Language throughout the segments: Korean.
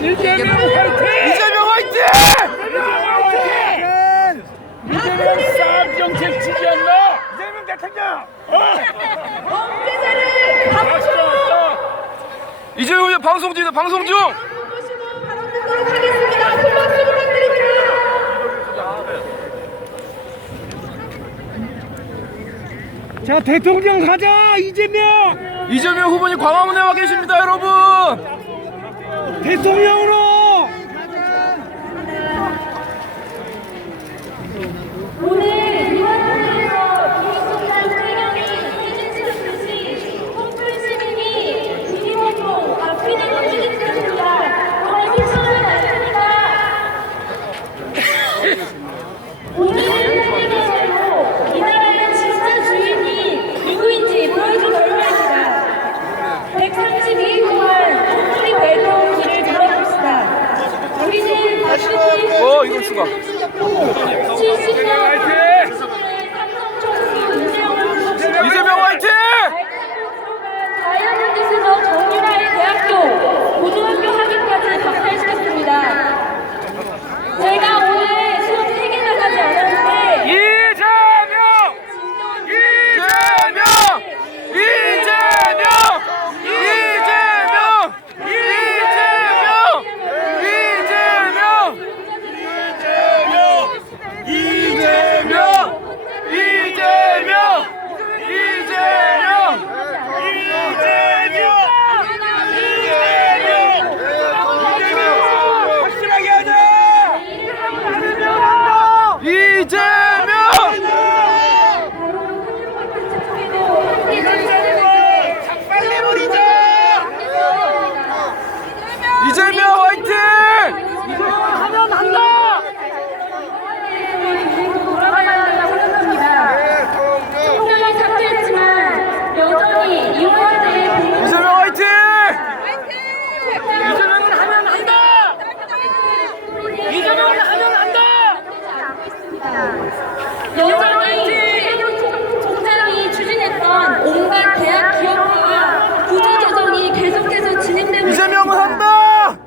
이재명 화이팅! 이재명 화이팅! 이재명 싹 정책 지지한다! 이재명 대통령! 범죄자를 감추고 이재명 후보 방송 중 방송 중. 부탁드립니다. 자 대통령 가자 이재명! 이재명 후보님 광화문에 와 계십니다, 여러분. 대통령으로! two. 여전히 통제랑이 추진했던 온갖 계약 기업과 구조조정이 계속해서 진행되고 이재명은 한다!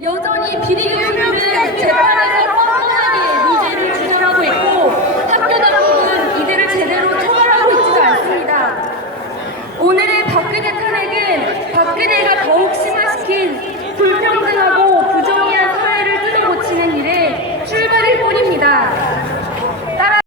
여전히 비리 교육은 재판에서 뻔뻔하게 문제를 주장하고 있고 학교 당국은 이들을 제대로 처벌하고 있지도 않습니다. 오늘의 박근혜 탄핵은 박근혜가 더욱 심화시킨 불평등